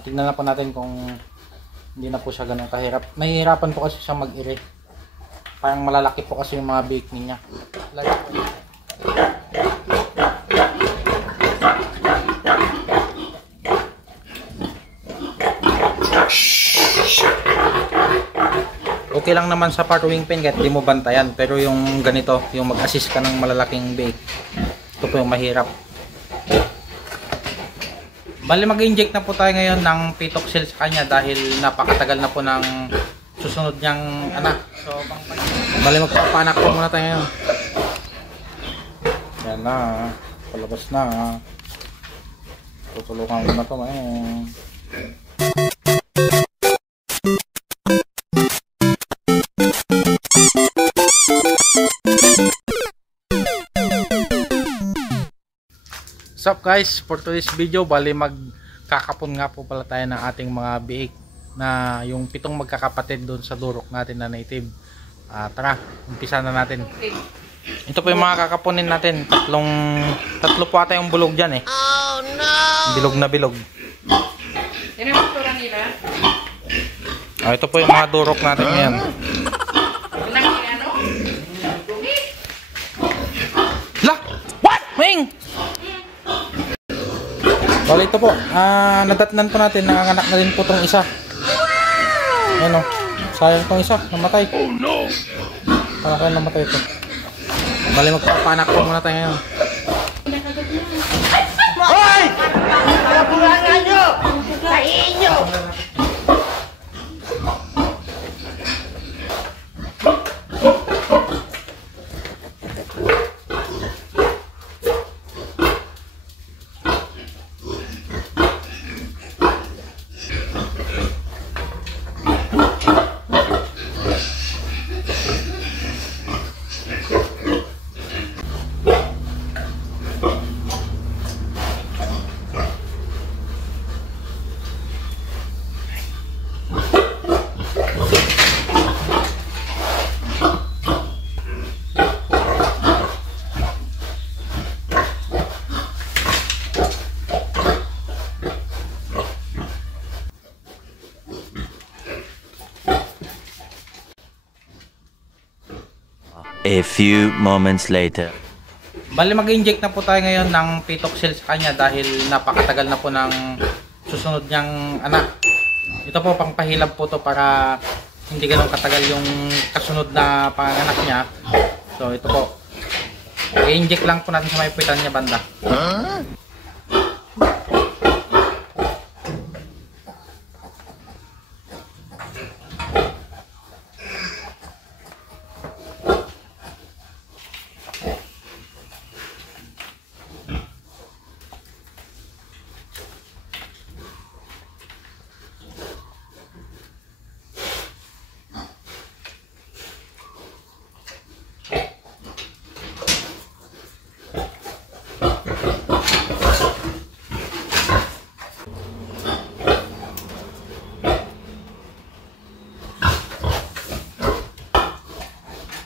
Tingnan na po natin kung hindi na po siya ganun kahirap. Mahihirapan po kasi siya mag-ire. Parang malalaki po kasi yung mga bake niya. Okay lang naman sa part-wing pen kahit di mo bantayan. Pero yung ganito, yung mag-assist ka ng malalaking bake, ito po yung mahirap. Bali mag-inject na po tayo ngayon ng pitoxil sa kanya dahil napakatagal na po ng susunod niyang anak. So, bali magpapanak po muna tayo ngayon. Yan na, palabas na. Tutulungan ko na ito ngayon. What's up guys, for today's video bali magkakapon nga po pala tayo ng ating mga biik na yung 7 magkakapatid doon sa durok natin na native. Tara, umpisa na natin. Ito po yung mga kakaponin natin. Tatlo po ata yung bulog dyan eh. Oh no! Bilog na bilog. Ito po yung mga durok natin ngayon. La! What? Wing! Bali ito po, nadatnan po natin, nanganganak na rin po itong isa. Ayan o, sayang itong isa, namatay. Oh no! Para kayo namatay ito. Bali magpapanak po muna tayo ngayon. Hoy! Kalabulangan nyo! Kahiin nyo! A few moments later. Bali mag-inject na po tayo ngayon ng pitoxil sa kanya dahil napakatagal na po ng susunod niyang anak. Ito po pangpahilab po to para hindi ganun katagal yung kasunod na panganak niya. So ito po, i-inject lang po natin sa may puwitan niya banda.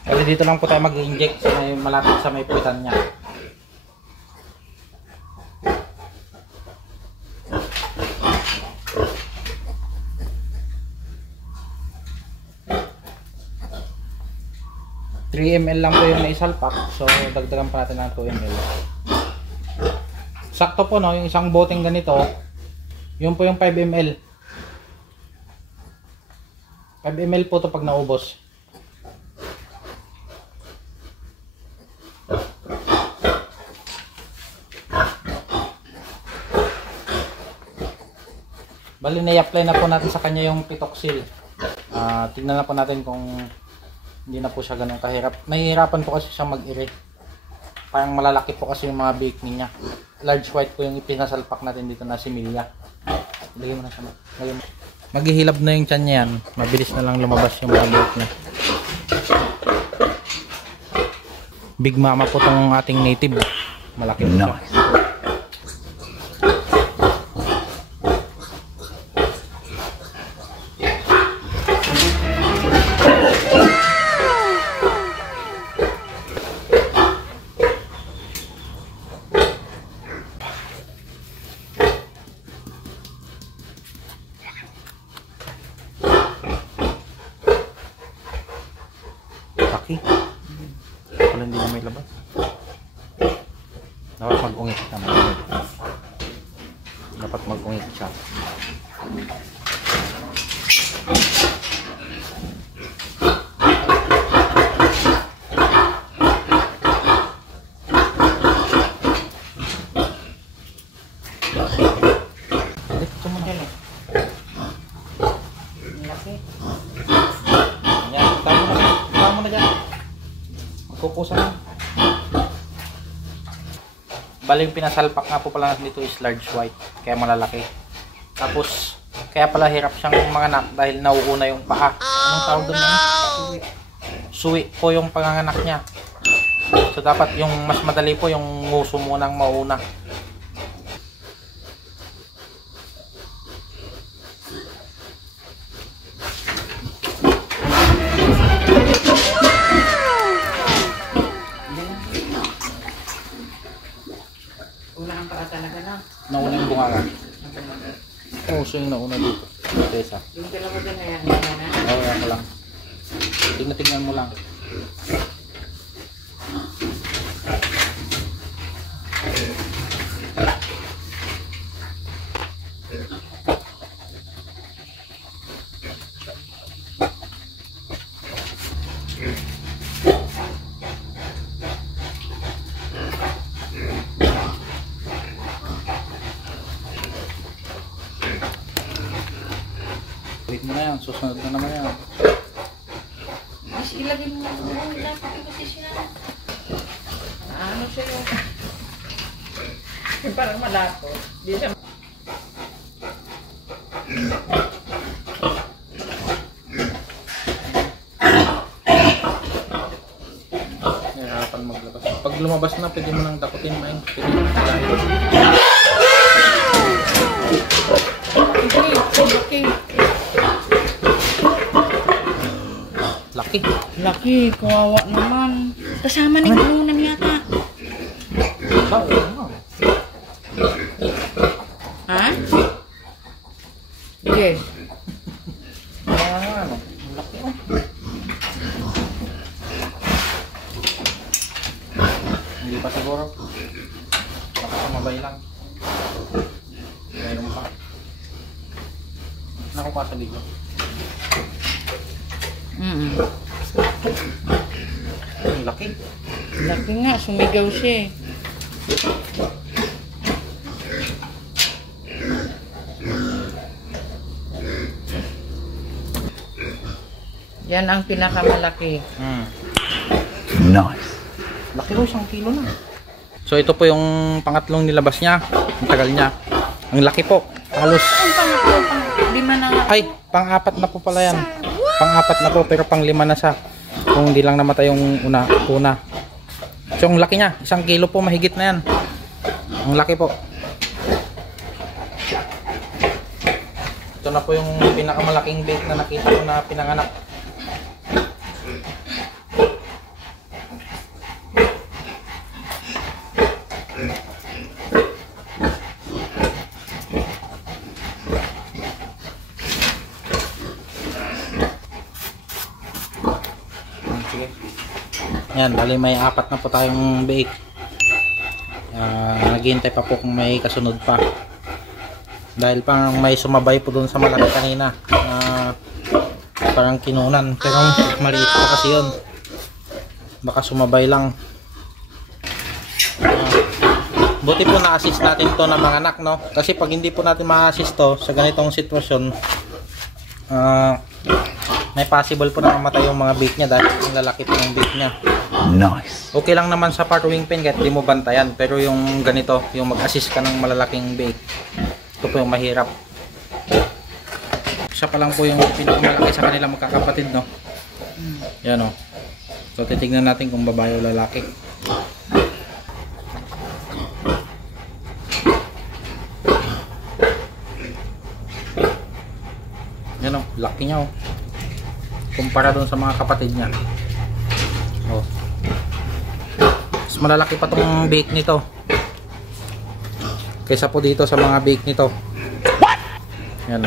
Kasi dito lang po tayo mag-inject sa may malapit sa may puwitan niya. $3 ml lang po yung naisalpak, so dagdagan pa natin ng 2 ml. Sakto po no, yung isang boteng ganito, yun po yung 5 ml. 5 ml po to pag naubos. Bali na-apply na po natin sa kanya yung pitoxil. Tingnan na po natin kung hindi na po siya ganun kahirap. Mahihirapan po kasi siya mag-ire. Parang malalaki po kasi yung mga bake niya. Large white po yung ipinasalpak natin dito na similya. Lagay mo na siya. Maghihilab na yung tiyan niya yan. Mabilis na lang lumabas yung mga bake niya. Big mama po tong ating native. Malaki po siya. laki. Wala, hindi na may labas. Dapat mag-ungit siya. Dapat mag-ungit siya. Ito mo na. Laki. Yan, tama mo na dyan. Magkukusa na. Bali yung pinasalpak nga po pala nito is large white, kaya malalaki. Tapos kaya pala hirap siyang manganak dahil nauuna yung paa. Anong tawag doon na? Suwi po yung panganganak niya. So dapat yung mas madali po yung nguso munang mauna. Una ang paa talaga na. Nauna yung bunganga. Nguso yung nauna dito. Tesa. Yung dalawa din na yan. Yan na. Oo, yan ko lang. Tingnan mo lang. Wait mo na yan. Susunod na naman yan. Mas ilagay mo yung dapat yung posisyon. Ano siya yung... yung parang malako. Di siya... Nahirapan maglabas. Pag lumabas na, pwede mo nang dakutin mo yun. Pwede mo nang Laki. laki. Laki. Kawawa naman. Kasama na yung unan yata. Ha? Sige. Ano? Laki oh. Hindi pa siguro. Baka sumabay lang. Mayroon pa. Nakuha sa ligo. Ang laki. Laki nga. Sumigaw siya eh. Yan ang pinakamalaki. Nice. Laki ko, 1 kilo na. So ito po yung pangatlong nilabas niya. Ang tagal niya. Ang laki po. Halos. Ang pangatlo, lima na nga. Ay, pang-apat na po pala yan. Pang-apat na po pero pang-5 na siya. Kung hindi lang namatay yung una. So ang laki niya. 1 kilo po mahigit na yan. Ang laki po. Ito na po yung pinakamalaking bait na nakita ko na pinanganak. Sige. Yan, bali may 4 na po tayong bait. Naghihintay pa po kung may kasunod pa. Dahil parang may sumabay po doon sa malaki kanina. Parang kinunan. Pero maliit pa kasi yun. Baka sumabay lang. Buti po na-assist natin to na mga anak, no? Kasi pag hindi po natin ma-assist to sa ganitong sitwasyon, may possible po na mamatay yung mga bait niya dahil yung lalaki po ng bait niya. Nice. Okay lang naman sa part wing pen kahit di mo bantayan, pero yung ganito, yung mag-assist ka ng malalaking bait, ito po yung mahirap. Siya pa lang po yung pinakamalaki sa kanila magkakapatid, no? Yan, no? So titignan natin kung babae o lalaki. Yan, no? Laki niya, oh. Kumpara doon sa mga kapatid niya. Oh. Mas malalaki pa tong bake nito kaysa po dito sa mga bake nito. Yan.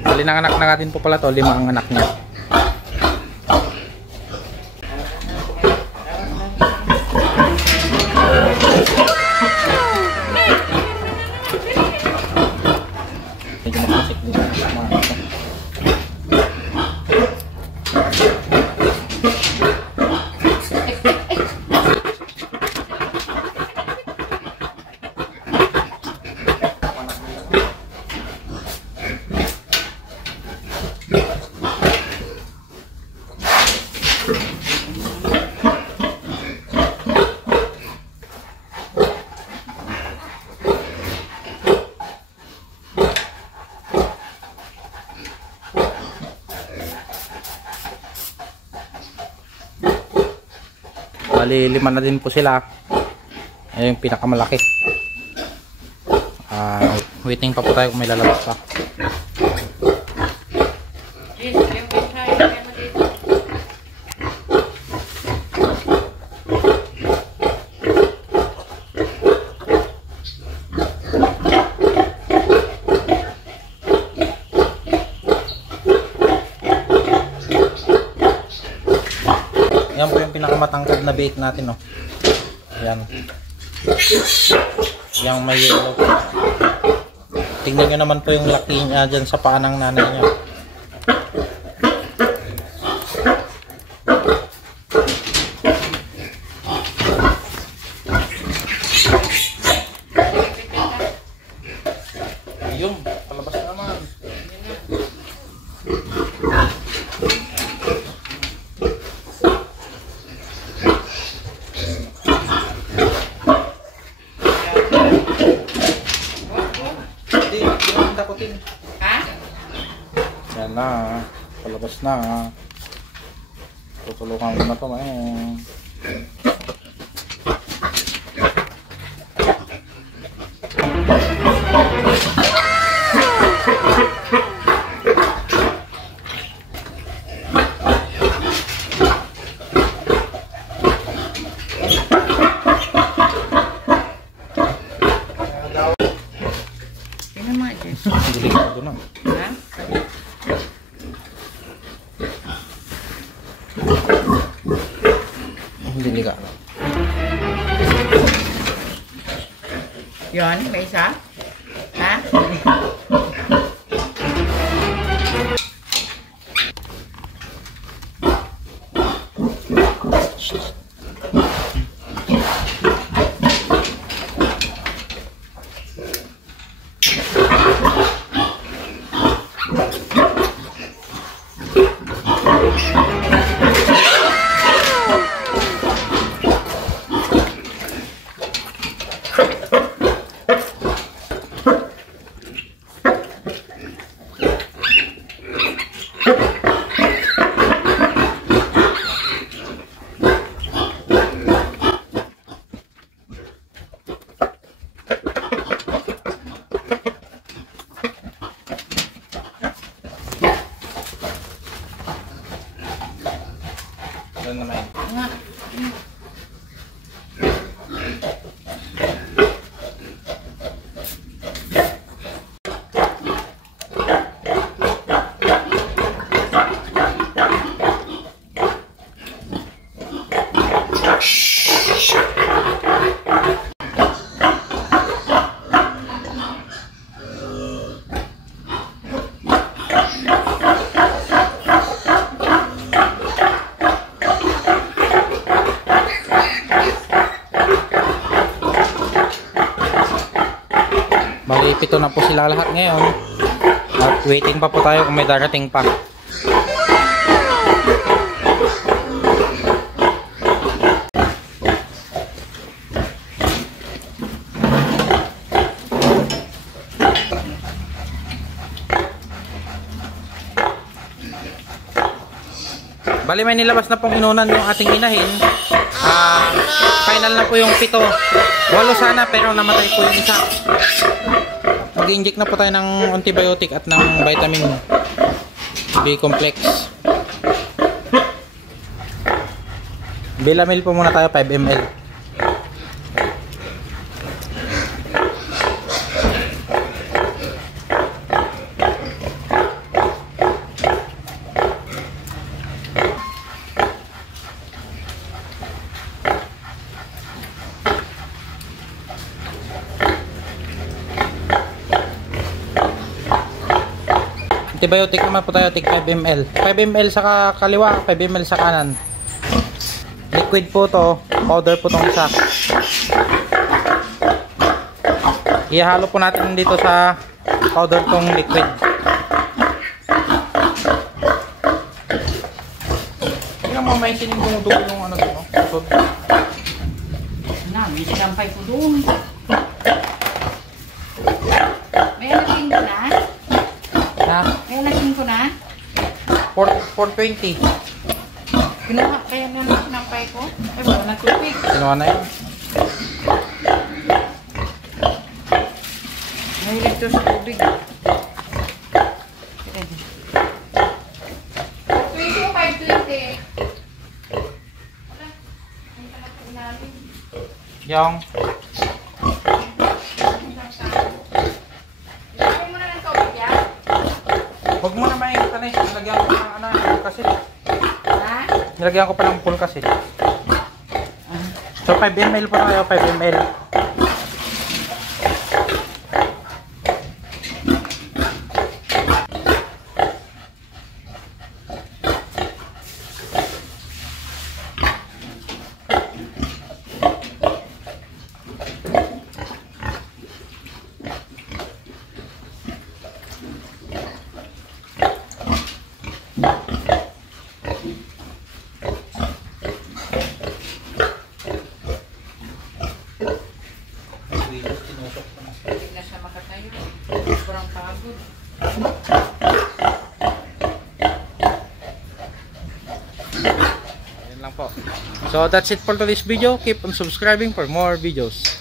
Bali ng anak na din po pala to, 5 ang anak niya. Bali, 5 na din po sila. Ayun yung pinakamalaki. Waiting pa po tayo kung may lalabas pa. Yes, yung picture, yung mo dito. Yan po yung pinakamatangkad na bait natin, no. Yan. Yang may yellow. Tingnan nyo naman po yung laki niya dyan sa paa ng nanay niya. Yung, palabas na naman. Ha? Yan na, palabas na. Tutulungan ko na ito, Tingnan mo, Jess. Delikado na. Ha? Delikado. Yun, may isa? Ha? Doon naman. Nga. Bali, 7 na po sila lahat ngayon. At waiting pa po tayo kung may darating pa. Bali, may nilabas na pong inunan yung ating inahin. Final na po yung 7. 8 sana pero namatay po yung isa. Mag-inject na po tayo ng antibiotic at ng vitamin B complex. Bilamil po muna tayo, 5 ml. Antibiotic naman po tayo, tig 5 ml. 5 ml sa kaliwa, 5 ml sa kanan. Liquid po to, powder po tong isa. Ihalo po natin dito sa powder tong liquid. Tingnan mo, may sining dumudugo yung ano dito. Kusod. Na, may sinampay ko doon. May alasin ko na? Na, May alasin ko na? 420. Kinuha kaya na ng sinampay ko? Ay, wala na tubig. Kinuha na yun. Mahilig to sa tubig. Sige. 20 o 520? Wala. Ang talat ko ilalim. Yung, Ilagay mo na ng tubig yan? huwag mo na may tanay. Nilagyan ko ng ano, kasi. Ha? Nilagyan ko pa ng full kasi. So 5 ml po tayo, 5 ml. Hindi na siya makatayo. Sobrang pagod. Ayun lang po. So that's it for today's video. Keep on subscribing for more videos.